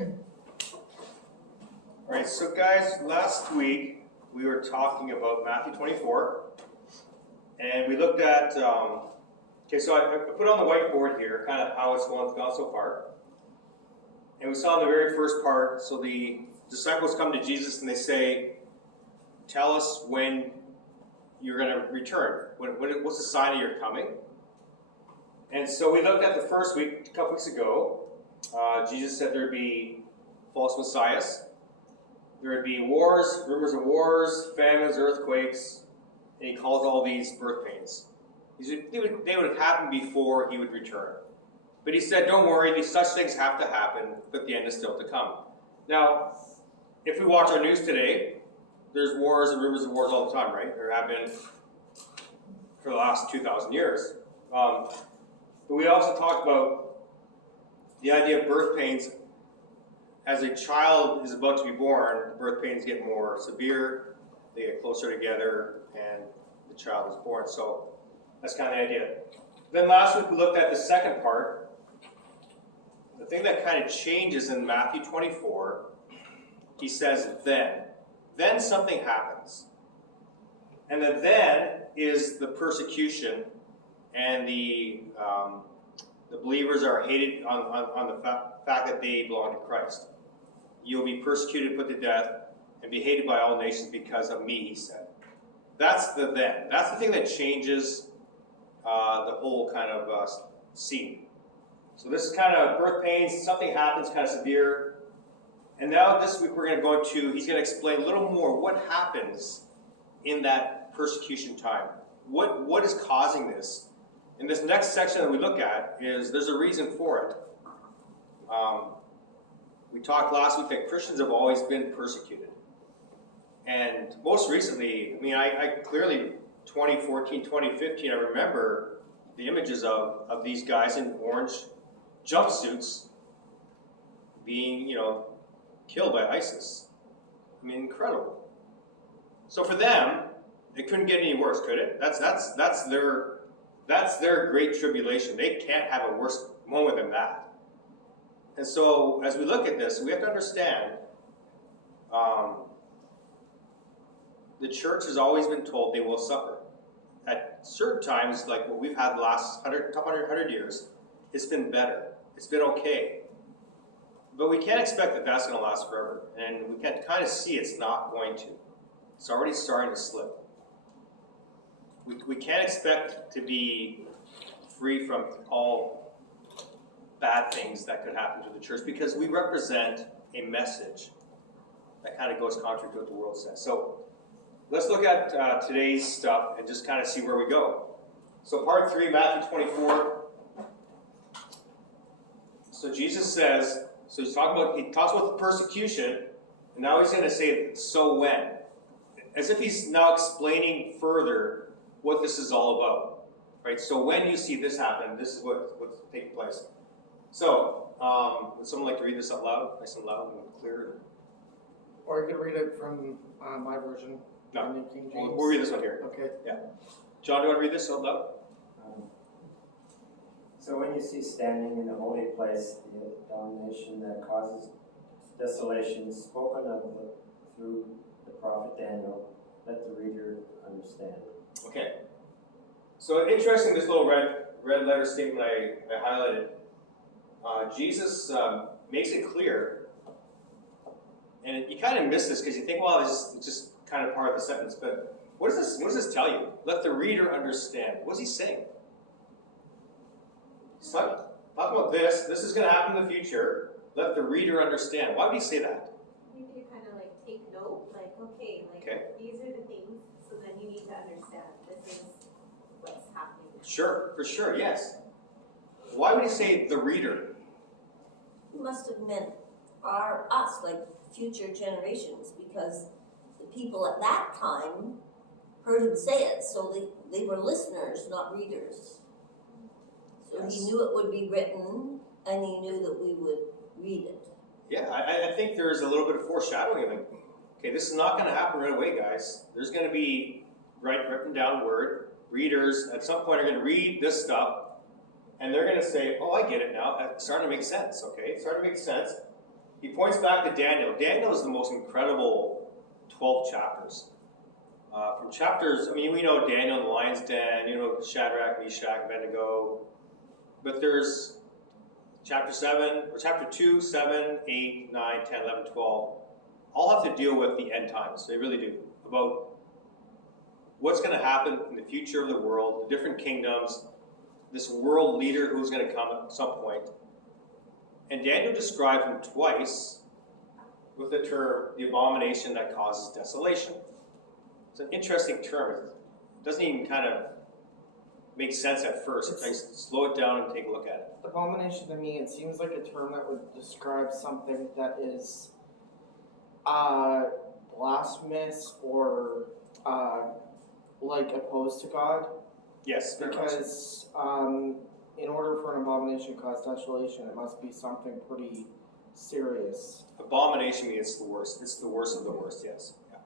All right, so guys, last week we were talking about Matthew 24, and we looked at, so I put on the whiteboard here kind of how it's gone so far. And we saw in the very first part, so the disciples come to Jesus and they say, tell us when you're going to return. What's the sign of your coming? And so we looked at the first week, a couple weeks ago. Jesus said there'd be false messiahs. There would be wars, rumors of wars, famines, earthquakes, and he calls all these birth pains. They would happen before he would return. But he said, don't worry, these such things have to happen, but the end is still to come. Now, if we watch our news today, there's wars and rumors of wars all the time, right? There have been for the last 2,000 years. But we also talked about the idea of birth pains. As a child is about to be born, the birth pains get more severe, they get closer together, and the child is born. So that's kind of the idea. Then last week we looked at the second part. The thing that kind of changes in Matthew 24, he says, then something happens. And the then is the persecution, and the believers are hated on the fact that they belong to Christ. You'll be persecuted, put to death, and be hated by all nations because of me, he said. That's the then. That's the thing that changes the whole kind of scene. So this is kind of birth pains, something happens kind of severe. And now this week we're going to go to, he's going to explain a little more what happens in that persecution time. What is causing this? And this next section that we look at is there's a reason for it. We talked last week that Christians have always been persecuted. And most recently, I clearly, 2014, 2015, I remember the images of these guys in orange jumpsuits being, killed by ISIS. Incredible. So for them, it couldn't get any worse, could it? That's their great tribulation. They can't have a worse moment than that. And so, as we look at this, we have to understand the church has always been told they will suffer. At certain times, like what we've had the last 100 years, it's been better. It's been okay. But we can't expect that that's going to last forever. And we can kind of see it's not going to. It's already starting to slip. We can't expect to be free from all bad things that could happen to the church because we represent a message that kind of goes contrary to what the world says. So let's look at today's stuff and just kind of see where we go. So part 3, Matthew 24. So Jesus says, he talks about the persecution, and now he's going to say, so when? As if he's now explaining further what this is all about. Right? So when you see this happen, this is what's taking place. So, would someone like to read this out loud, nice and loud and clear? Or you can read it from my version. No, New King James. we'll read this one here. Okay. Yeah. John, do you want to read this out loud? So when you see standing in the holy place the abomination that causes desolation spoken of through the prophet Daniel, let the reader understand. Okay. So interesting, this little red letter statement I highlighted. Jesus makes it clear, and you kind of miss this because you think, well, this is just kind of part of the sentence. But what does this tell you? Let the reader understand. What's he saying? He's talking about this. This is going to happen in the future. Let the reader understand. Why would he say that? Maybe you kind of take note, okay, these are the things, so then you need to understand this is what's happening. Sure, for sure, yes. Why would he say the reader? He must have meant us, like future generations, because the people at that time heard him say it, so they were listeners, not readers. So Yes. He knew it would be written, and he knew that we would read it. Yeah, I think there's a little bit of foreshadowing. Okay, this is not going to happen right away, guys. There's going to be written down word. Readers at some point are going to read this stuff, and they're going to say, oh, I get it now. It's starting to make sense, okay? It's starting to make sense. he points back to Daniel. Daniel is the most incredible 12 chapters. From chapters, I mean, we know Daniel in the lion's den, you know, Shadrach, Meshach, Abednego, but there's chapter 7, or chapter 2, 7, 8, 9, 10, 11, 12, all have to deal with the end times. They really do. About what's going to happen in the future of the world, the different kingdoms, this world leader who's going to come at some point. And Daniel describes him twice with the term, the abomination that causes desolation. It's an interesting term. It doesn't even kind of make sense at first. If I slow it down and take a look at it. Abomination to me, it seems like a term that would describe something that is blasphemous or like opposed to God. Yes, very much. Because in order for an abomination to cause desolation, it must be something pretty serious. Abomination means it's the worst. It's the worst of the worst, yes. Yeah.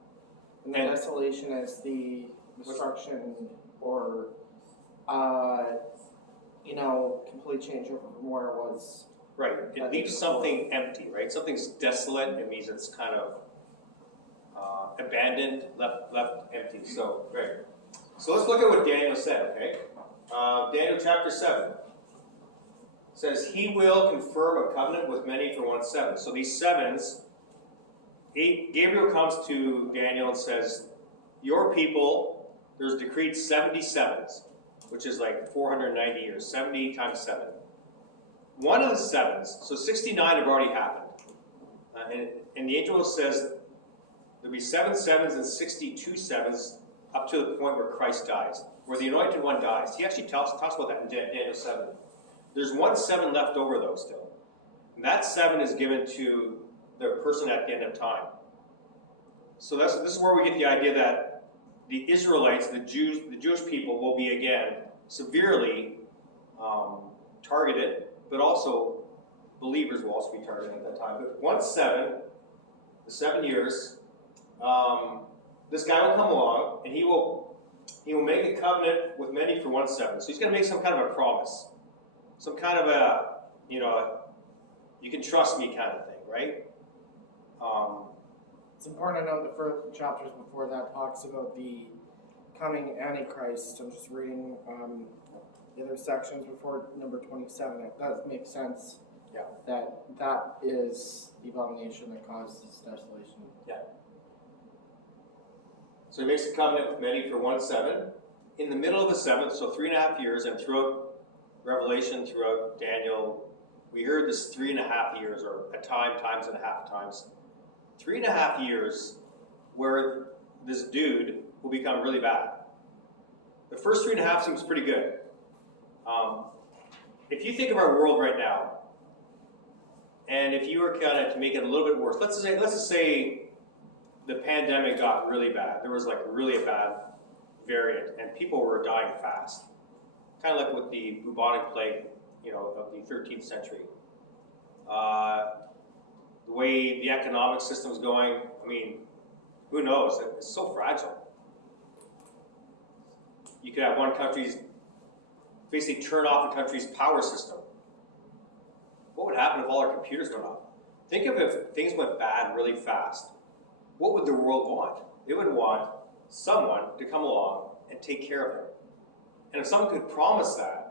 And the And- desolation is the destruction or, complete changeover from where it was. Right. It leaves something empty, right? Something's desolate. It means it's kind of abandoned, left empty. So, right. So let's look at what Daniel said, okay? Daniel chapter 7 says, he will confirm a covenant with many for 1/7. So these sevens, Gabriel comes to Daniel and says, your people, there's decreed 77s, which is like 490 years, 70 times 7. One of the sevens, so 69 have already happened. And the angel says there'll be 7 sevens and 62 sevens up to the point where Christ dies, where the anointed one dies. He actually talks about that in Daniel 7. There's 1 7 left over though still. And that 7 is given to the person at the end of time. So this is where we get the idea that the Israelites, the Jewish people will be again severely targeted, but also believers will also be targeted at that time. But 1 7, the 7 years, this guy will come along and he will make a covenant with many for 1 7. So he's going to make some kind of a promise, some kind of a, you can trust me kind of thing, right? It's important to note the first chapters before that talks about the coming Antichrist. I'm just reading the other sections before number 27. It does make sense. Yeah. That is the abomination that causes desolation. Yeah. So he makes a covenant with many for 1 7. In the middle of the 7th, so 3.5 years, and throughout Revelation, throughout Daniel, we heard this 3.5 years, or a time, times and a half times. 3.5 years where this dude will become really bad. The first 3.5 seems pretty good. If you think of our world right now, and if you were kind of to make it a little bit worse, let's just say the pandemic got really bad. There was like really a bad variant, and people were dying fast. Kind of like with the bubonic plague, of the 13th century. The way the economic system is going, I mean, who knows? It's so fragile. You could have one country's basically turn off the country's power system. What would happen if all our computers went off? Think of if things went bad really fast. What would the world want? They would want someone to come along and take care of them. And if someone could promise that,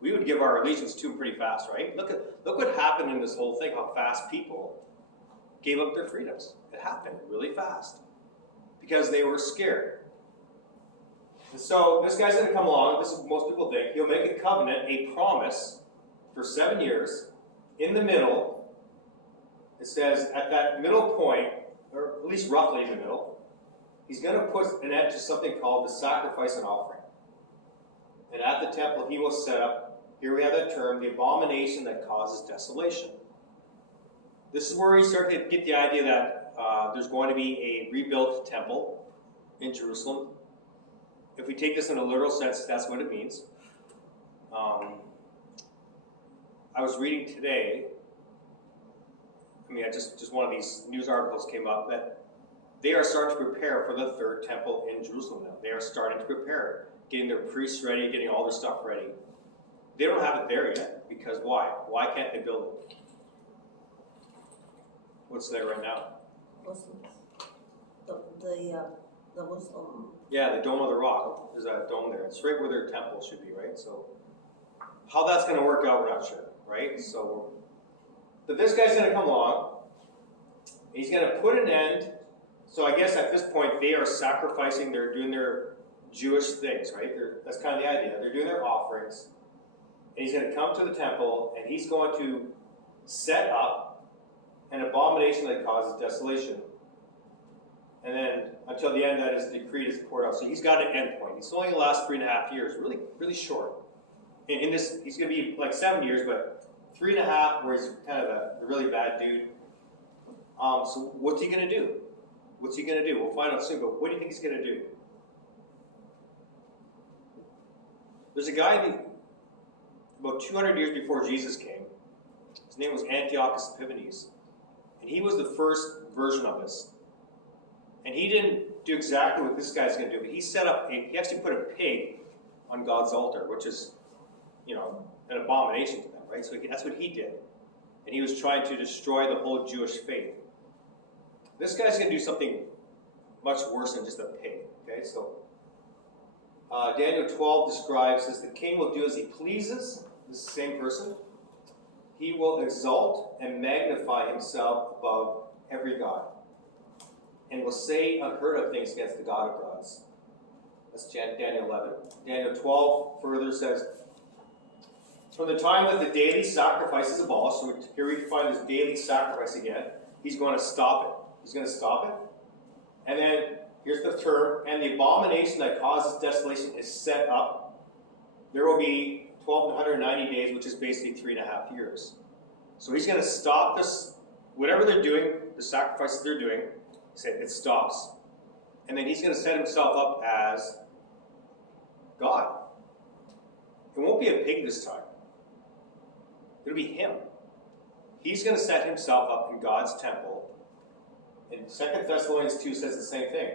we would give our allegiance to him pretty fast, right? Look what happened in this whole thing, how fast people gave up their freedoms. It happened really fast because they were scared. And so this guy's going to come along, this is what most people think, he'll make a covenant, a promise for 7 years. In the middle, it says at that middle point, or at least roughly in the middle, he's going to put an end to something called the sacrifice and offering. And at the temple he will set up, here we have that term, the abomination that causes desolation. This is where we start to get the idea that there's going to be a rebuilt temple in Jerusalem. If we take this in a literal sense, that's what it means. I was reading today, just one of these news articles came up that they are starting to prepare for the third temple in Jerusalem now. They are starting to prepare, getting their priests ready, getting all their stuff ready. They don't have it there yet, because why? Why can't they build it? What's there right now? Muslims. The Muslim, Yeah, the Dome of the Rock. There's that dome there. It's right where their temple should be, right? So how that's going to work out, we're not sure, right? So, but this guy's going to come along. He's going to put an end. So I guess at this point they are sacrificing. They're doing their Jewish things, right? That's kind of the idea. They're doing their offerings. And he's going to come to the temple, and he's going to set up an abomination that causes desolation. And then until the end that is decreed is poured out. So he's got an end point. It's only going to last 3.5 years, really, really short. In this, he's going to be like 7 years, but 3.5 where he's kind of the really bad dude. So what's he going to do? What's he going to do? We'll find out soon, but what do you think he's going to do? There's a guy about 200 years before Jesus came. His name was Antiochus Epiphanes. And he was the first version of this. And he didn't do exactly what this guy's going to do, but he actually put a pig on God's altar, which is, an abomination to them, right? So that's what he did. And he was trying to destroy the whole Jewish faith. This guy's going to do something much worse than just a pig, okay? So Daniel 12 describes this: the king will do as he pleases. This is the same person. He will exalt and magnify himself above every god, and will say unheard of things against the God of gods. That's Daniel 11. Daniel 12 further says, from the time that the daily sacrifice is abolished, so here we find this daily sacrifice again, he's going to stop it. He's going to stop it. And then, here's the term, and the abomination that causes desolation is set up. There will be 1,290 days, which is basically 3.5 years. So he's going to stop this, whatever they're doing, the sacrifices they're doing, it stops. And then he's going to set himself up as God. It won't be a pig this time. It'll be him. He's going to set himself up in God's temple. And 2 Thessalonians 2 says the same thing.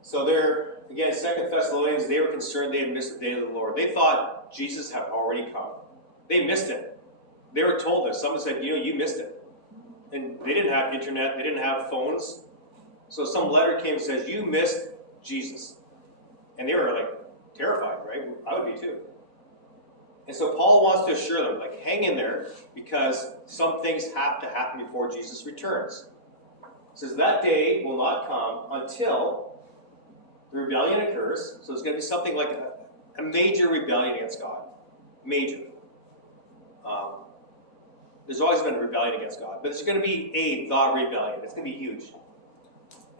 So again, 2 Thessalonians, they were concerned they had missed the day of the Lord. They thought Jesus had already come. They missed it. They were told this. Someone said, you missed it. And they didn't have internet. They didn't have phones. So some letter came and says, you missed Jesus. And they were like terrified, right? I would be too. And so Paul wants to assure them, like, hang in there, because some things have to happen before Jesus returns. He says that day will not come until the rebellion occurs. So it's going to be something like a major rebellion against God. Major. There's always been a rebellion against God, but it's going to be the rebellion. It's going to be huge.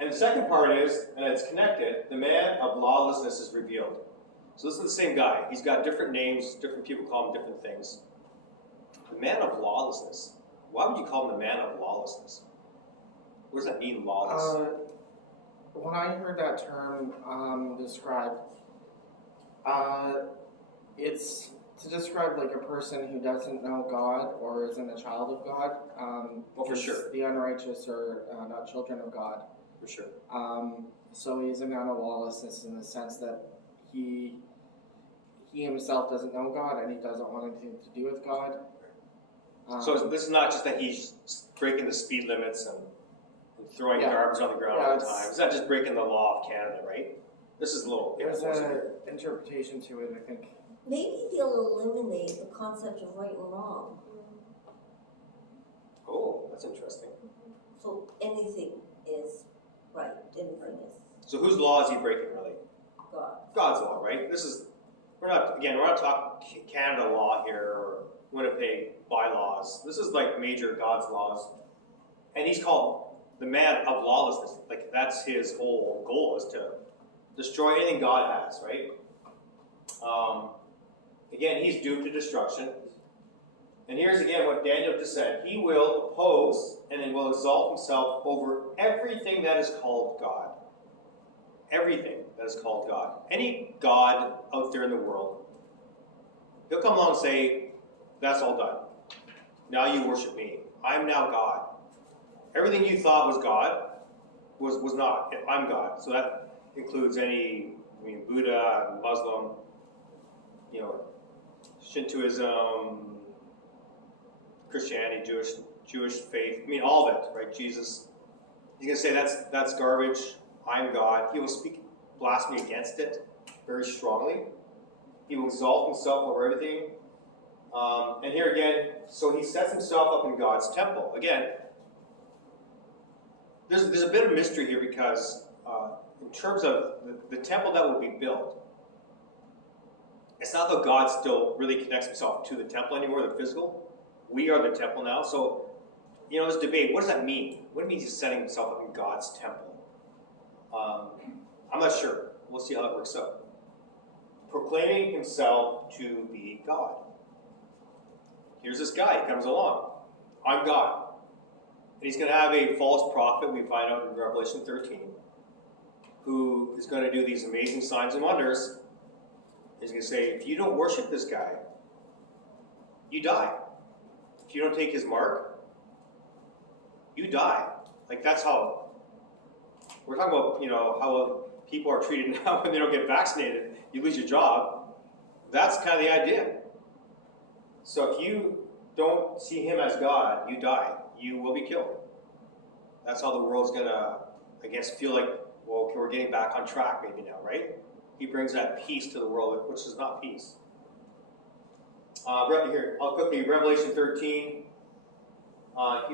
And the second part is, and it's connected, the man of lawlessness is revealed. So this is the same guy. He's got different names, different people call him different things. The man of lawlessness. Why would you call him the man of lawlessness? What does that mean, lawless? When I heard that term described, it's to describe like a person who doesn't know God or isn't a child of God. For because sure. The unrighteous are not children of God. For sure. So he's a man of lawlessness in the sense that he himself doesn't know God and he doesn't want anything to do with God. So this is not just that he's breaking the speed limits and throwing garbage on the ground all the time. It's not just breaking the law of Canada, right? This is a little... There's an interpretation to it, I think. maybe they'll eliminate the concept of right and wrong. Oh, that's interesting. So anything is right, anything is So whose law is he breaking, really? God. God's law, right? We're not talking Canada law here or Winnipeg bylaws. This is like major God's laws. And he's called the man of lawlessness. Like, that's his whole goal, is to destroy anything God has, right? Again, he's doomed to destruction. And here's again what Daniel just said. He will oppose and then will exalt himself over everything that is called God. Everything that is called God. Any God out there in the world, he'll come along and say, that's all done. Now you worship me. I'm now God. Everything you thought was God was not. I'm God. So that includes Buddha, Muslim, Shintoism, Christianity, Jewish, Jewish faith. I mean, all of it, right? Jesus, he's going to say that's garbage. I'm God. He will speak blasphemy against it very strongly. He will exalt himself over everything. And here again, so he sets himself up in God's temple. Again, there's a bit of mystery here because in terms of the temple that will be built, it's not that God still really connects himself to the temple anymore, the physical. We are the temple now. So, there's debate. What does that mean? What it means he's setting himself up in God's temple. I'm not sure. We'll see how that works out. Proclaiming himself to be God. Here's this guy. He comes along. I'm God. And he's going to have a false prophet, we find out in Revelation 13, who is going to do these amazing signs and wonders. He's going to say, if you don't worship this guy, you die. If you don't take his mark, you die. Like, that's how, we're talking about, how people are treated now when they don't get vaccinated. You lose your job. That's kind of the idea. So if you don't see him as God, you die. You will be killed. That's how the world's going to, I guess, feel like, well, okay, we're getting back on track maybe now, right? He brings that peace to the world, which is not peace. Right here, I'll quickly, Revelation 13.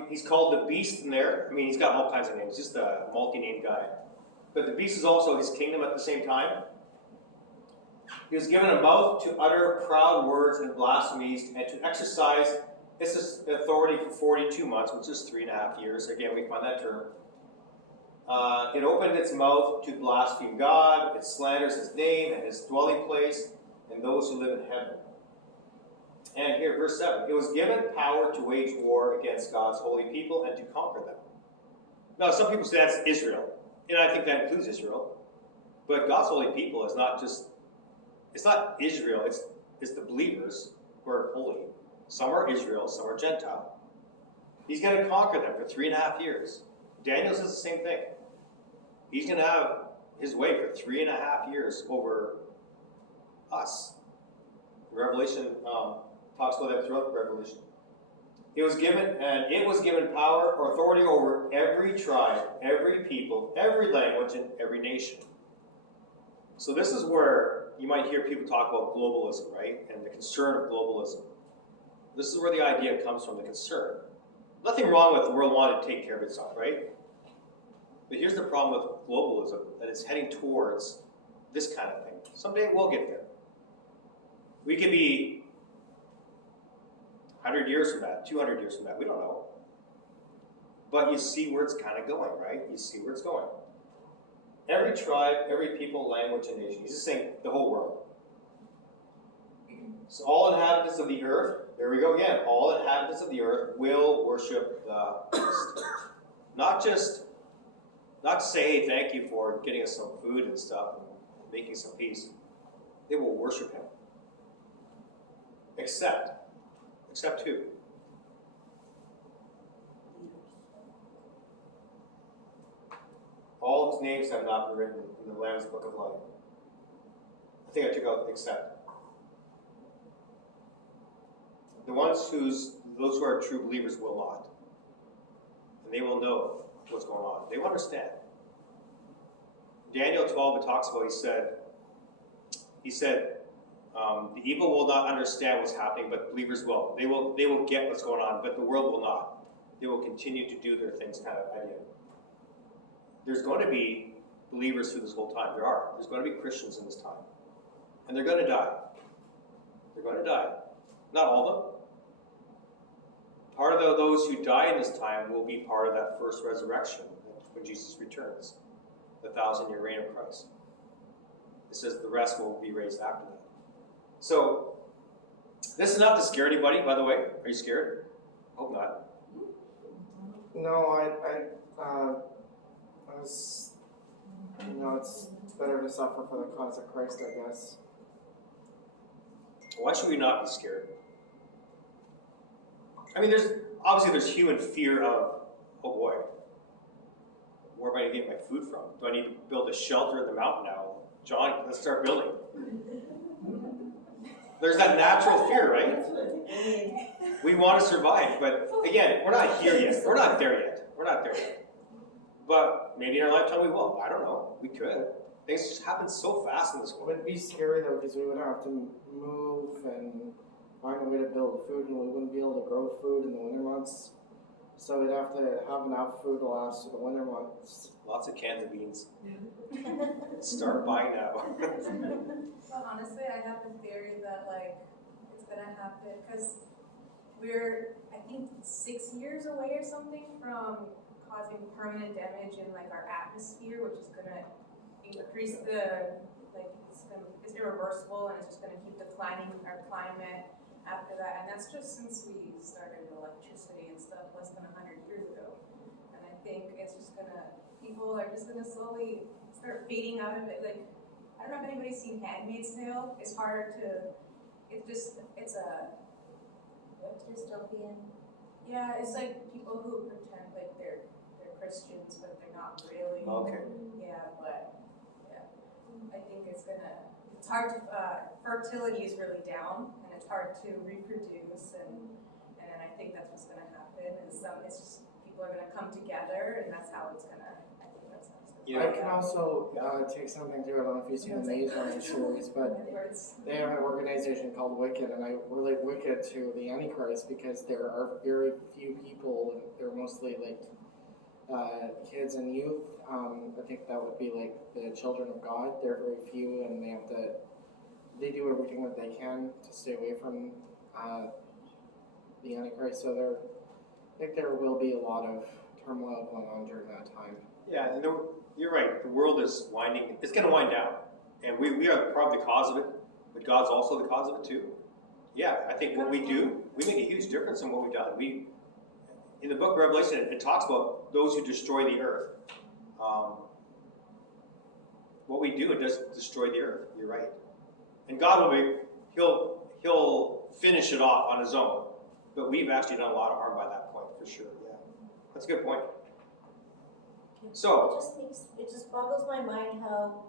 He's called the Beast in there. I mean, he's got all kinds of names, just a multi-named guy. But the Beast is also his kingdom at the same time. He was given a mouth to utter proud words and blasphemies and to exercise its authority for 42 months, which is 3.5 years. Again, we find that term. It opened its mouth to blaspheme God. It slanders his name and his dwelling place and those who live in heaven. And here, verse 7. It was given power to wage war against God's holy people and to conquer them. Now, some people say that's Israel. And I think that includes Israel. But God's holy people is not just, it's not Israel, it's the believers who are holy. Some are Israel, some are Gentile. He's going to conquer them for 3.5 years. Daniel says the same thing. He's going to have his way for 3.5 years over us. Revelation talks about that throughout Revelation. It was given power or authority over every tribe, every people, every language, and every nation. So this is where you might hear people talk about globalism, right? And the concern of globalism. This is where the idea comes from, the concern. Nothing wrong with the world wanting to take care of itself, right? But here's the problem with globalism, that it's heading towards this kind of thing. Someday we'll get there. We could be 100 years from that, 200 years from that, we don't know. But you see where it's kind of going, right? You see where it's going. Every tribe, every people, language, and nation. He's just saying the whole world. So all inhabitants of the earth, there we go again, all inhabitants of the earth will worship the beast. Not to say, hey, thank you for getting us some food and stuff and making some peace. They will worship him. Except who? All whose names have not been written in the Lamb's Book of Life. I think I took out except. The ones those who are true believers will not. And they will know what's going on. They will understand. Daniel 12, it talks about, he said, the evil will not understand what's happening, but believers will. They will get what's going on, but the world will not. They will continue to do their things kind of idea. There's going to be believers through this whole time. There's going to be Christians in this time. And they're going to die. They're going to die. Not all of them. Part of those who die in this time will be part of that first resurrection when Jesus returns. The 1,000-year reign of Christ. It says the rest will be raised after that. So, this is not to scare anybody, by the way. Are you scared? Hope not. No, I was, it's better to suffer for the cause of Christ, I guess. Why should we not be scared? I mean, there's human fear of, oh boy, where am I going to get my food from? Do I need to build a shelter in the mountain now? John, let's start building. There's that natural fear, right? We want to survive, but again, we're not here yet. We're not there yet. We're not there yet. But maybe in our lifetime we will. I don't know. We could. Things just happen so fast in this It world. would be scary though, because we would have to move and find a way to build food, and we wouldn't be able to grow food in the winter months. So we'd have to have enough food to last through the winter months. Lots of cans of beans. Start buying now. Well, honestly, I have the theory that like it's gonna happen because we're, I think, 6 years away or something from causing permanent damage in like our atmosphere, which is gonna increase the it's irreversible, and it's just gonna keep declining our climate after that. And that's just since we started electricity and stuff less than 100 years ago. And I think it's just gonna, people are just gonna slowly start fading out of it. Like, I don't know if anybody's seen Handmaid's Tale. It's harder to, it's a, Dystopian. yeah, it's like people who pretend like they're Christians, but they're not really. Okay. Yeah, but, yeah, I think it's hard to, fertility is really down, and it's hard to reproduce, and then I think that's what's gonna happen, is it's just, people are gonna come together, and that's how it's gonna, I think that's how it's gonna. You know, I can also take something too. I don't know if you've seen the Maze Runner series, but they have an organization called Wicked, and I relate Wicked to the Antichrist because there are very few people, and they're mostly like kids and youth. I think that would be like the children of God. They're very few, and they do everything that they can to stay away from the Antichrist. So I think there will be a lot of turmoil going on during that time. yeah, you're right. The world is winding. It's going to wind down, and we are probably the cause of it, but God's also the cause of it too. Yeah, I think what we do, we make a huge difference in what we've done. In the book of Revelation, it talks about those who destroy the earth. What we do, it does destroy the earth. You're right. And God he'll finish it off on his own. But we've actually done a lot of harm by that point, for sure. Yeah, that's a good point. So It just boggles my mind how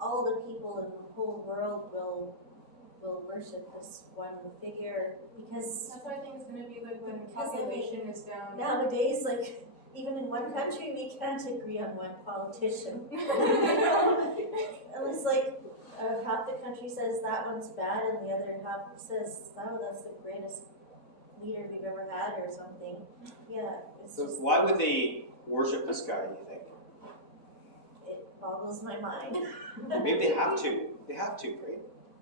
all the people in the whole world will worship this one figure, because That's why I think it's gonna be like when Because I mean, population is down. nowadays, like, even in one country, we can't agree on one politician. And it's like, half the country says that one's bad, and the other half says, wow, that's the greatest leader we've ever had, or something. Yeah, it's So just, why would they worship this guy, do you think? it boggles my mind. Maybe they have to. They have to, right?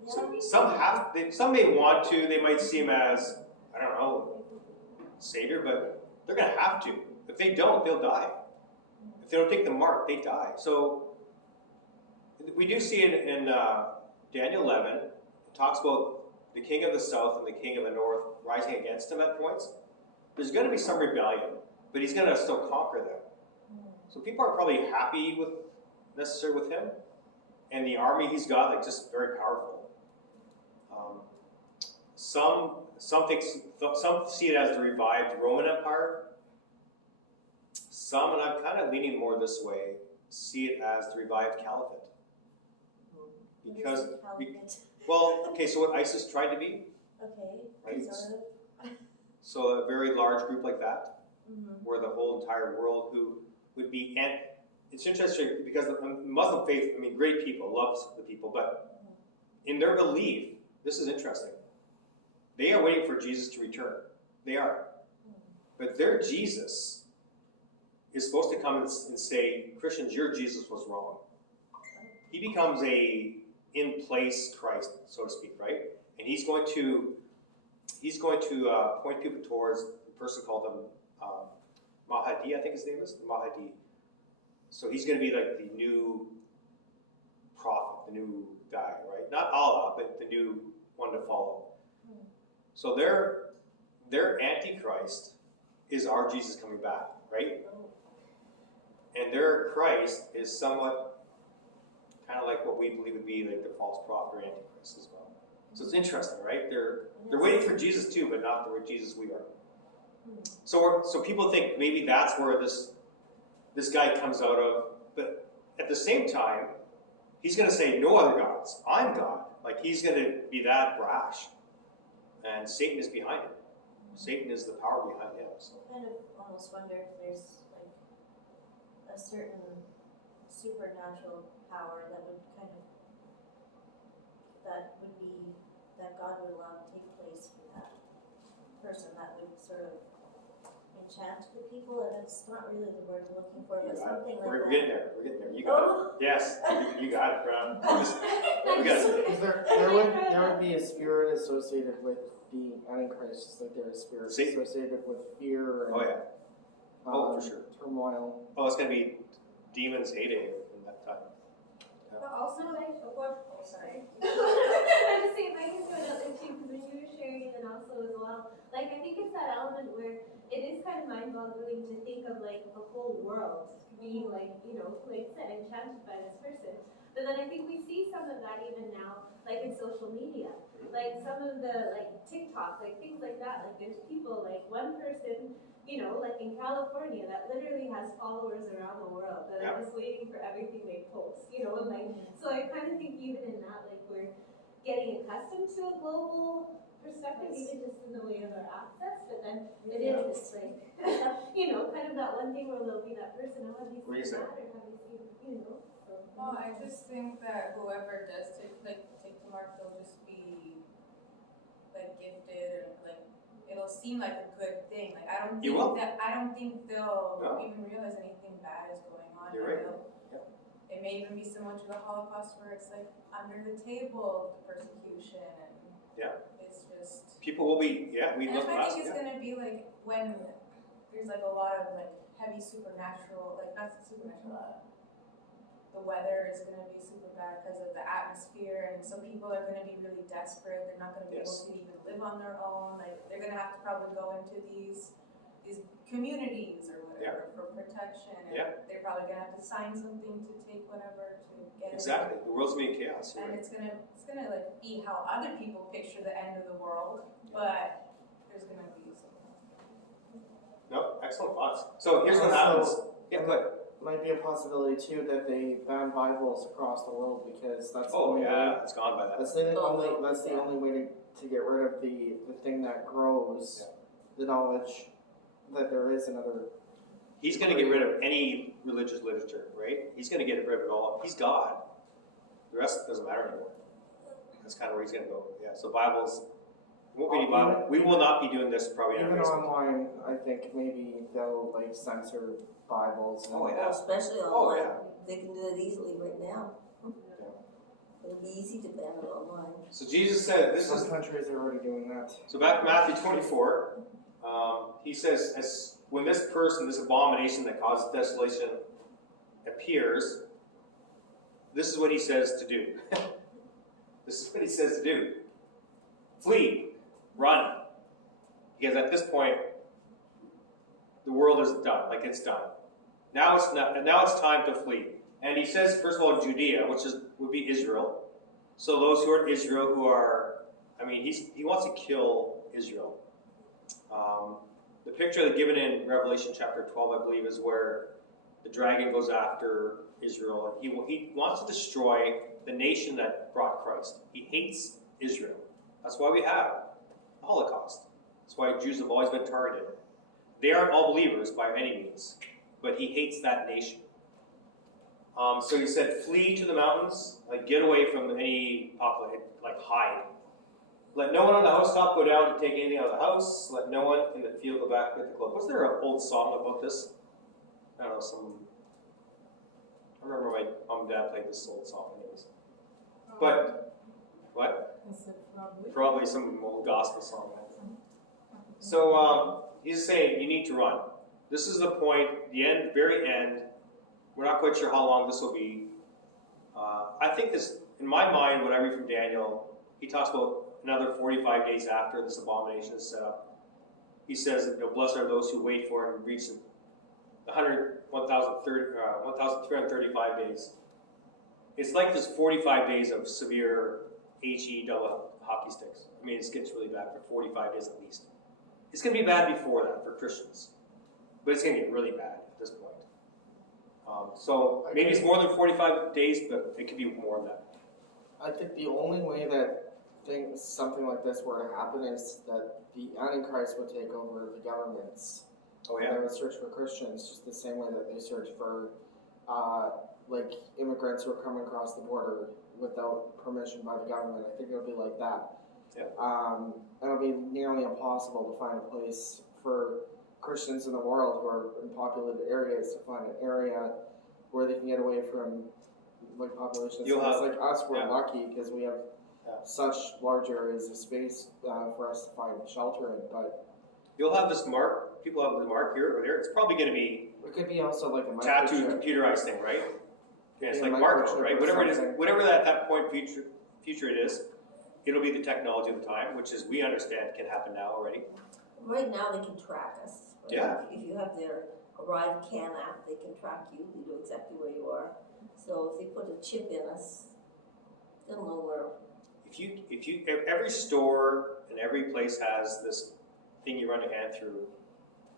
Yeah. Some may want to. They might see him as, I don't know, savior, but they're going to have to. If they don't, they'll die. If they don't take the mark, they die. So we do see in Daniel 11, it talks about the king of the south and the king of the north rising against him at points. There's going to be some rebellion, but he's going to still conquer them. So people are probably happy with him, and the army he's got, like, just very powerful. Some see it as the revived Roman Empire. Some, and I'm kind of leaning more this way, see it as the revived caliphate. Because, well, okay, so what ISIS tried to be, Okay, right? sort of. So a very large group like that, Mhm. where the whole entire world who would be, and it's interesting because the Muslim faith, I mean, great people, loves the people, but in their belief, this is interesting. They are waiting for Jesus to return. They are. But their Jesus is supposed to come and say, Christians, your Jesus was wrong. He becomes a in-place Christ, so to speak, right? And he's going to point people towards a person called Mahdi, I think his name is, Mahdi. So he's going to be like the new prophet, the new guy, right? Not Allah, but the new one to follow. So their Antichrist is our Jesus coming back, right? And their Christ is somewhat kind of like what we believe would be like the false prophet or Antichrist as well. So it's interesting, right? They're waiting for Jesus too, but not the Jesus we are. So people think maybe that's where this guy comes out of, but at the same time, he's going to say, no other gods, I'm God. Like, he's going to be that brash, and Satan is behind him. Satan is the power behind him. So. I kind of almost wonder if there's like a certain supernatural power that would kind of, that God would allow to take place for that person, that would sort of enchant the people, and it's not really the word I'm looking for, but something like We're that. getting there. We're getting there. You got it. Yes, you got it, Brown. We got it. Because there would be a spirit associated with the Antichrist, just like there is spirits Satan. associated with fear and Oh yeah. Oh, for sure. turmoil. Oh, it's gonna be demons' heyday in that time. But also, like, oh, sorry. I'm just saying, if I can throw it out there too, because when you were sharing, and also as well, like, I think it's that element where it is kind of mind-boggling to think of, like, the whole world being, like, you know, like I said, enchanted by this person. But then I think we see some of that even now, like, in social media. Like, some of the, like, TikTok, like, things like that. Like, there's people, like, one person, you know, like in California, that literally has followers around the world that are just waiting for everything they post, you know, and like, so I kind of think even in that, like, we're getting accustomed to a global perspective, even just in the way of our access, but then it is like, you know, kind of that one thing where there'll be that person, oh, have you What do you seen say? that, or have you seen, you know, so. Well, I just think that whoever does take the mark, they'll just be like gifted and like it'll seem like a good thing. Like I don't You will. think they'll No. even realize anything bad is going on. You're right. It may even be similar to the Holocaust, where it's like under the table the persecution and it's just. People will be, we And look I past, think it's gonna be like when there's like a lot of like heavy supernatural, like not supernatural, the weather is gonna be super bad because of the atmosphere, and some people are gonna be really desperate. They're not gonna be able to even live on their own. Like they're gonna have to probably go into these communities or whatever for protection. And they're probably gonna have to sign something to take whatever to get Exactly. The world's gonna be in chaos. And it's gonna like be how other people picture the end of the world, but there's gonna be something. No, excellent thoughts. So here's what happens. Yeah, go ahead. Might be a possibility too that they ban Bibles across the world because that's the Oh only way. yeah, it's gone by that. That's the only way to get rid of the thing that grows, the knowledge that there is another. He's going to get rid of any religious literature, right? He's going to get rid of it all. He's God. The rest doesn't matter anymore. That's kind of where he's going to go. Yeah. So Bibles, won't be any Bible. We will not be doing this probably. Even online, I think maybe they'll like censor Bibles. And Well, especially Oh, online. yeah. They can do it easily right now. It'll be easy to ban it online. So Jesus said, "This is." Some countries are already doing that. So back to Matthew 24, he says, "As when this person, this abomination that causes desolation, appears, this is what he says to do." This is what he says to do: flee, run, because at this point, the world is done. Like it's done. Now it's time to flee. And he says, first of all, Judea, which would be Israel. So those who are in Israel, he wants to kill Israel. The picture given in Revelation chapter 12, I believe, is where the dragon goes after Israel. He wants to destroy the nation that brought Christ. He hates Israel. That's why we have the Holocaust. That's why Jews have always been targeted. They aren't all believers by any means, but he hates that nation. So he said, flee to the mountains, like get away from any population, like hide. Let no one on the housetop go down to take anything out of the house. Let no one in the field go back with the cloak. Was there an old song about this? I don't know, I remember my mom and dad played this old song anyways. But, what? Probably some old gospel song. So, he's saying you need to run. This is the point, the end, very end. We're not quite sure how long this will be. I think this, in my mind, when I read from Daniel, he talks about another 45 days after this abomination is set up. He says, blessed are those who wait for it and reach the 1,335 days. It's like this 45 days of severe HE double hockey sticks. I mean, it gets really bad for 45 days at least. It's going to be bad before that for Christians. But it's going to get really bad at this point. So maybe it's more than 45 days, but it could be more than that. I think the only way that something like this were to happen is that the Antichrist would take over the governments. Oh They yeah. would search for Christians just the same way that they search for like immigrants who are coming across the border without permission by the government. I think it'll be like that. Yeah. It'll be nearly impossible to find a place for Christians in the world who are in populated areas to find an area where they can get away from like populations. You'll have- like us, we're yeah. lucky because we have Yeah. such large areas of space for us to find shelter in. But You'll have this mark. People have the mark here or there. It's probably going to be it could be also like a tattooed, microchip. computerized thing, right? Yeah, it's Yeah, like microchip barcode, right? or Whatever it is, something. whatever that at that point future it is, it'll be the technology of the time, which is we understand can happen now already. Right now, they can track us. Right? Yeah. If you have their ArriveCan app, they can track you, they know exactly where you are. So if they put a chip in us, they'll know where. Every store and every place has this thing you run your hand through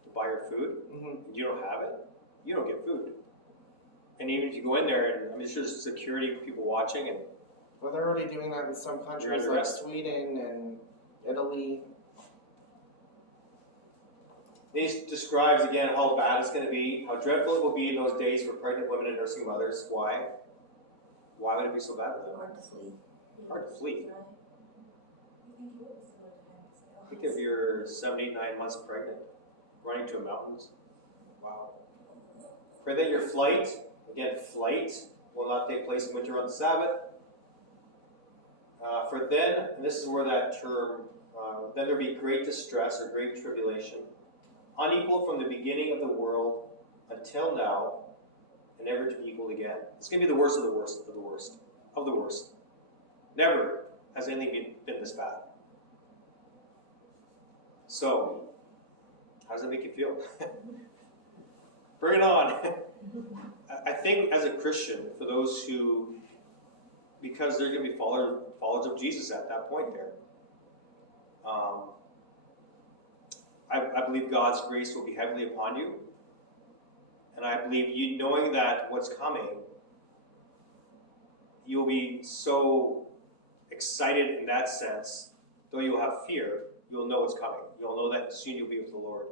to buy your food, Mm-hmm. and you don't have it, you don't get food. And even if you go in there, and I'm sure there's security people watching, and Well, they're already doing that in some countries under like arrest. Sweden and Italy. this describes again how bad it's going to be, how dreadful it will be in those days for pregnant women and nursing mothers. Why? Why would it be so bad for them? Hard to flee. Hard to flee. You think you would similar to him, Think if you're 7, 8, 9 months pregnant, running to a mountains. Wow. Pray that your flight will not take place in winter on the Sabbath. For then, and this is where that term, then there be great distress or great tribulation, unequal from the beginning of the world until now, and never to be equal again. It's going to be the worst of the worst of the worst of the worst. Never has anything been this bad. So, how does that make you feel? Bring it on. I think as a Christian, for those who, because they're going to be followers of Jesus at that point there, I believe God's grace will be heavily upon you. And I believe you, knowing that what's coming, you'll be so excited in that sense, though you'll have fear, you'll know what's coming. You'll know that soon you'll be with the Lord.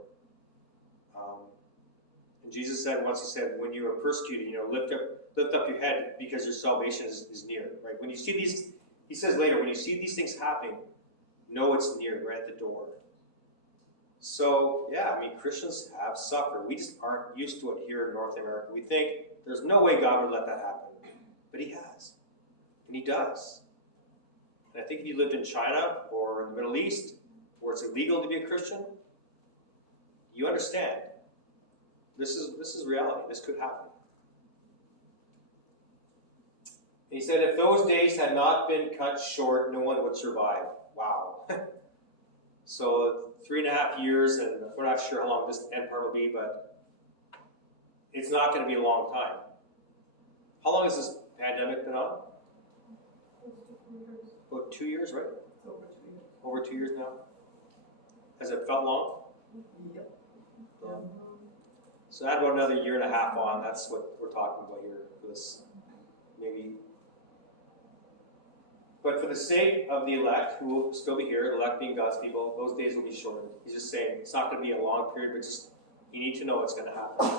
And Jesus said once, he said, when you are persecuted, lift up your head because your salvation is near. Right? When you see these, he says later, when you see these things happening, know it's near, right at the door. So, yeah, Christians have suffered. We just aren't used to it here in North America. We think there's no way God would let that happen. But he has. And he does. And I think if you lived in China or in the Middle East, where it's illegal to be a Christian, you understand. This is reality. This could happen. And he said, if those days had not been cut short, no one would survive. Wow. So 3.5 years, and we're not sure how long this end part will be, but it's not going to be a long time. How long has this pandemic been on? About 2 years, right? Over 2 years now. Has it felt long? Yep. So add about another 1.5 years on. That's what we're talking about here for this, maybe. But for the sake of the elect, who will still be here, the elect being God's people, those days will be shortened. He's just saying it's not going to be a long period, but just you need to know it's going to happen.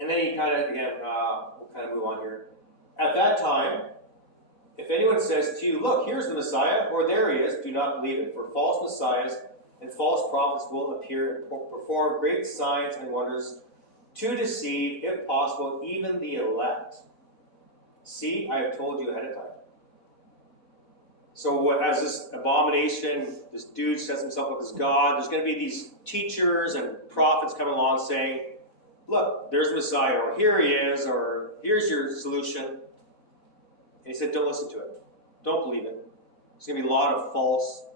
And then he kind of, again, we'll kind of move on here. At that time, if anyone says to you, look, here's the Messiah, or there he is, do not believe it. For false messiahs and false prophets will appear and perform great signs and wonders to deceive, if possible, even the elect. See, I have told you ahead of time. So as this abomination, this dude sets himself up as God, there's going to be these teachers and prophets coming along saying, look, there's Messiah, or here he is, or here's your solution. And he said, don't listen to it. Don't believe it. There's going to be a lot of false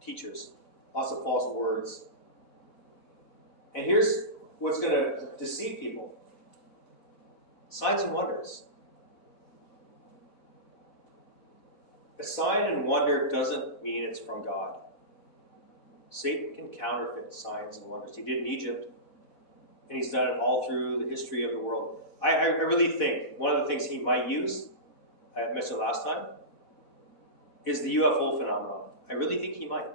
teachers, lots of false words. And here's what's going to deceive people. Signs and wonders. A sign and wonder doesn't mean it's from God. Satan can counterfeit signs and wonders. He did in Egypt, and he's done it all through the history of the world. I really think one of the things he might use I mentioned last time, is the UFO phenomenon. I really think he might.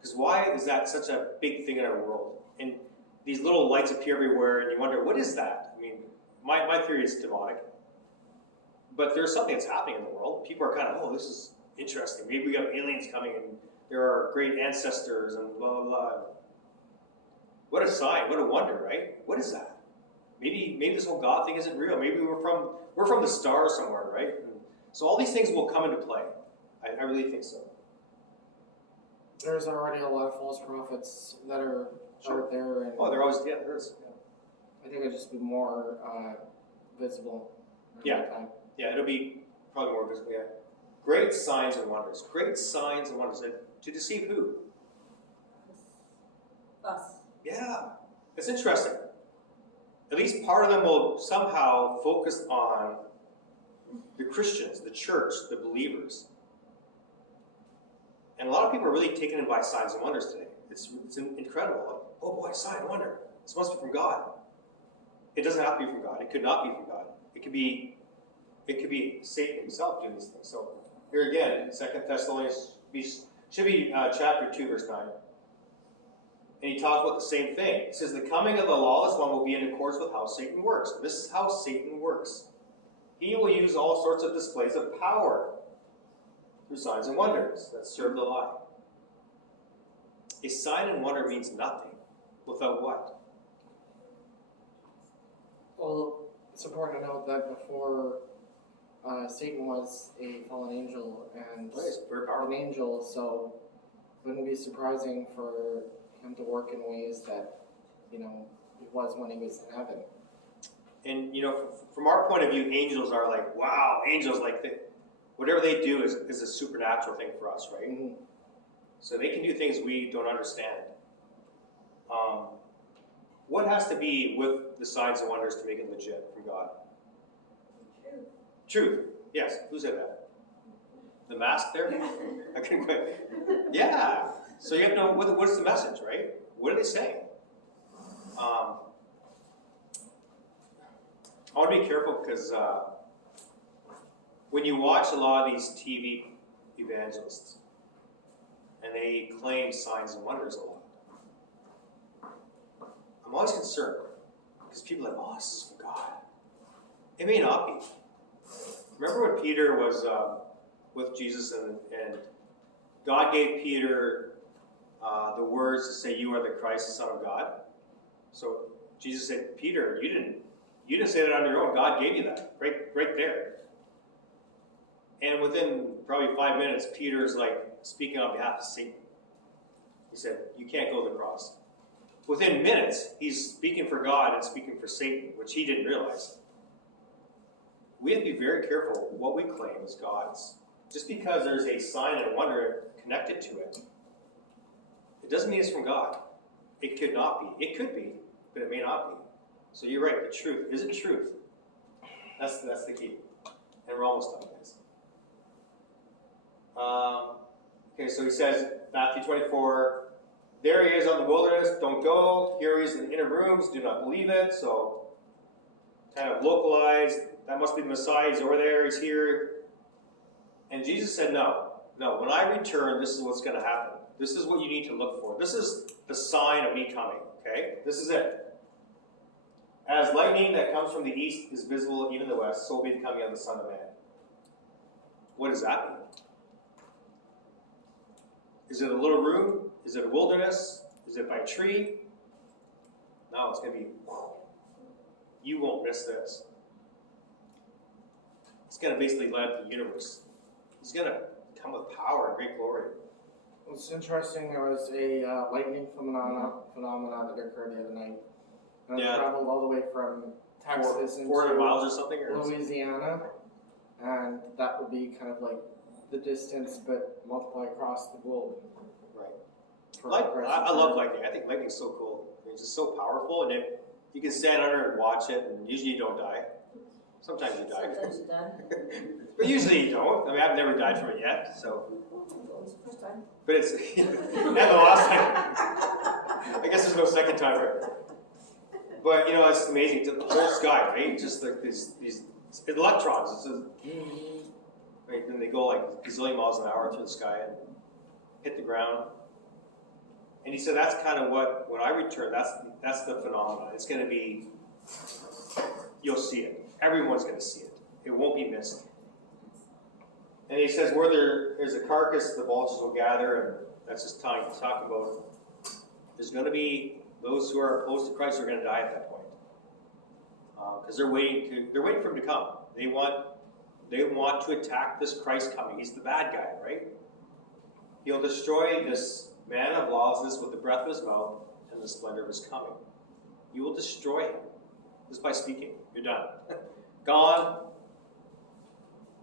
Because why is that such a big thing in our world? And these little lights appear everywhere, and you wonder, what is that? I mean, my theory is demonic. But there's something that's happening in the world. People are kind of, oh, this is interesting. Maybe we have aliens coming, and there are great ancestors, and blah, blah, blah. What a sign, what a wonder, right? What is that? Maybe this whole God thing isn't real. Maybe we're from the stars somewhere, right? And so all these things will come into play. I really think so. There's already a lot of false prophets that are out there, and Oh, there is. I think it'll just be more visible. Yeah. over time. Yeah, it'll be probably more visible, yeah. Great signs and wonders. Great signs and wonders. And to deceive who? Us. Yeah. It's interesting. At least part of them will somehow focus on the Christians, the church, the believers. And a lot of people are really taken in by signs and wonders today. It's incredible. Like, oh boy, sign, wonder. This must be from God. It doesn't have to be from God. It could not be from God. It could be Satan himself doing these things. So here again, 2 Thessalonians should be chapter 2, verse 9. And he talks about the same thing. It says, the coming of the lawless one will be in accordance with how Satan works. This is how Satan works. He will use all sorts of displays of power through signs and wonders that serve the lie. A sign and wonder means nothing without what? Well, it's important to note that before Satan was a fallen angel and It's very an powerful. angel, so it wouldn't be surprising for him to work in ways that, he was when he was in heaven. And, from our point of view, angels are like, wow, angels, like, whatever they do is a supernatural thing for us, right? Mhm. So they can do things we don't understand. What has to be with the signs and wonders to make it legit from God? Truth. Yes. Who said that? The mask there? I couldn't quite. Yeah. So you have to know what's the message, right? What are they saying? I want to be careful because when you watch a lot of these TV evangelists and they claim signs and wonders a lot, I'm always concerned because people are like, oh, this is from God. It may not be. Remember when Peter was with Jesus and God gave Peter the words to say, you are the Christ, the Son of God? So Jesus said, Peter, you didn't say that on your own. God gave you that, right there. And within probably 5 minutes, Peter's like speaking on behalf of Satan. He said, you can't go to the cross. Within minutes, he's speaking for God and speaking for Satan, which he didn't realize. We have to be very careful what we claim as God's. Just because there's a sign and wonder connected to it, it doesn't mean it's from God. It could not be. It could be, but it may not be. So you're right, the truth. Is it truth? That's the key. And we're almost done, guys. Okay, so he says, Matthew 24, there he is on the wilderness, don't go. Here he is in the inner rooms, do not believe it. So kind of localized, that must be the Messiah, he's over there, he's here. And Jesus said, no, when I return, this is what's going to happen. This is what you need to look for. This is the sign of me coming, okay? This is it. As lightning that comes from the east is visible even in the west, so will be the coming of the Son of Man. What does that mean? Is it a little room? Is it a wilderness? Is it by a tree? No, it's going to be, you won't miss this. It's going to basically light up the universe. He's going to come with power and great glory. It's interesting, there was a lightning phenomena that occurred the other night. And it Yeah. traveled all the way from Texas 400 into miles or something? Or Louisiana. And that would be kind of like the distance, but multiply across the globe. Right. For I love lightning. I think lightning's so cool. I mean, it's just so powerful, and you can stand under and watch it, and usually you don't die. Sometimes you die. Sometimes you die. But usually you don't. I mean, I've never died from it yet, so. That was the first time. But it's, and the last time. I guess there's no second time, right? But, it's amazing. The whole sky, right? Just like these It's electrons. It's right, then they go like a gazillion miles an hour through the sky and hit the ground. And he said that's kind of what, when I return, that's the phenomenon. It's going to be, you'll see it. Everyone's going to see it. It won't be missed. And he says where there is a carcass, the vultures will gather, and that's just time to talk about. There's going to be those who are opposed to Christ are going to die at that point, because they're waiting for him to come. They want to attack this Christ coming. He's the bad guy, right? He'll destroy this man of lawlessness with the breath of his mouth and the splendor of his coming. You will destroy him just by speaking. You're done. Gone.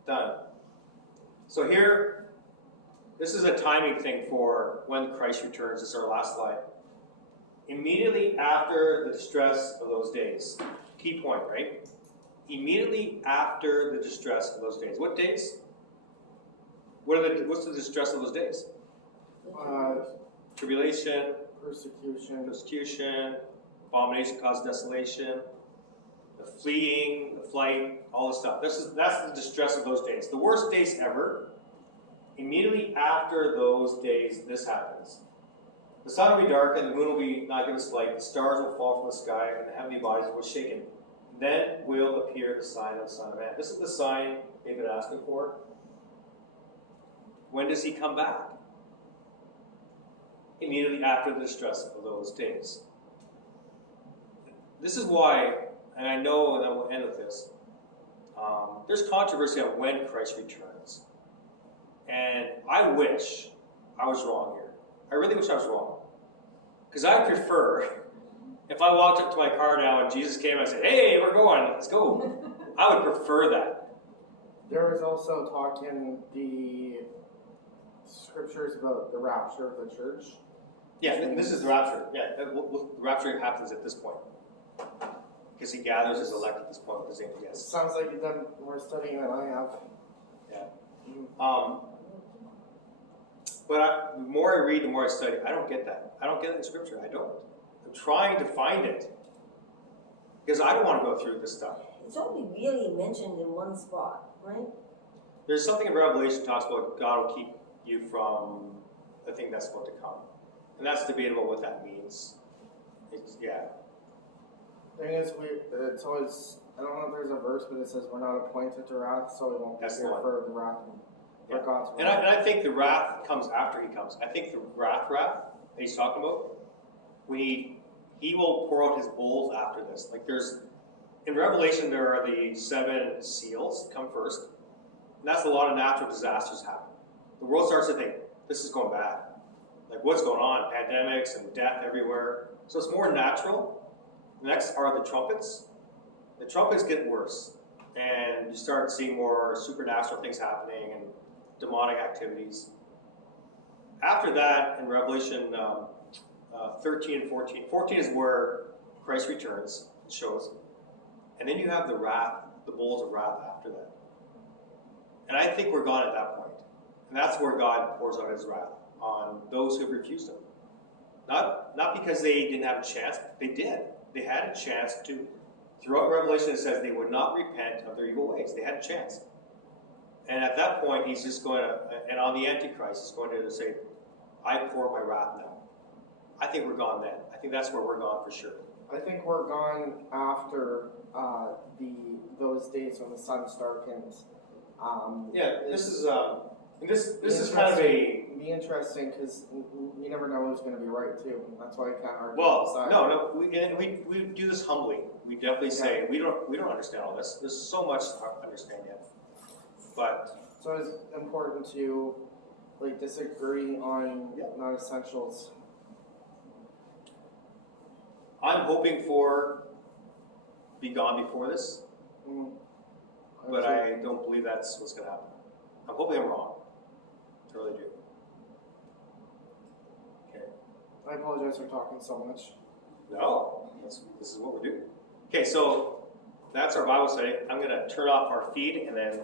Done. So here, this is a timing thing for when Christ returns. This is our last slide. Immediately after the distress of those days. Key point, right? Immediately after the distress of those days. What days? What's the distress of those days? Tribulation, persecution, abomination, cause desolation, the fleeing, the flight, all this stuff. That's the distress of those days. The worst days ever. Immediately after those days, this happens. The sun will be dark, and the moon will be not give its light. The stars will fall from the sky, and the heavenly bodies will be shaken. Then will appear the sign of the Son of Man. This is the sign they've been asking for. When does he come back? Immediately after the distress of those days. This is why, and I know, and then we'll end with this, there's controversy on when Christ returns. And I wish I was wrong here. I really wish I was wrong. Because I prefer, if I walked up to my car now and Jesus came and I said, hey, we're going, let's go. I would prefer that. There was also talk in the scriptures about the rapture of the church. Yeah, and this is the rapture. Yeah, the rapture happens at this point. Because he gathers his elect at this point with his angels. Yes. Sounds like you've done more studying than I have. Yeah. But the more I read, the more I study. I don't get that. I don't get it in Scripture. I don't. I'm trying to find it. Because I don't want to go through this stuff. It's only really mentioned in one spot, right? There's something in Revelation that talks about God will keep you from the thing that's about to come. And that's debatable what that means. Yeah. Thing is, it's always, I don't know if there's a verse, but it says we're not appointed to wrath, so we won't be That's the here one. for the wrath. Yeah. For God's And I think the wrath comes after he comes. I think the wrath that he's talking about, he will pour out his bowls after this. Like in Revelation, there are the 7 seals that come first. And that's a lot of natural disasters happen. The world starts to think, this is going bad. Like what's going on? Pandemics and death everywhere. So it's more natural. Next are the trumpets. The trumpets get worse. And you start seeing more supernatural things happening and demonic activities. After that, in Revelation 13 and 14, 14 is where Christ returns, it shows. And then you have the wrath, the bowls of wrath after that. And I think we're gone at that point. And that's where God pours out his wrath on those who have refused him. Not because they didn't have a chance, they did. They had a chance to. Throughout Revelation it says they would not repent of their evil ways. They had a chance. And at that point he's just going to, and on the Antichrist, he's going to say, I pour my wrath now. I think we're gone then. I think that's where we're gone for sure. I think we're gone after those days when the sun darkens. Yeah, this is kind of a. It'd be interesting because you never know who's going to be right too. That's why I can't argue. Well, no, we do this humbly. We definitely say we don't understand all this. There's so much to understand yet. But so it's important to disagree on non-essentials. I'm hoping for be gone before this, but I don't believe that's what's going to happen. I'm hoping I'm wrong. I really do. Okay. I apologize for talking so much. No, this is what we do. Okay, so that's our Bible study. I'm going to turn off our feed and then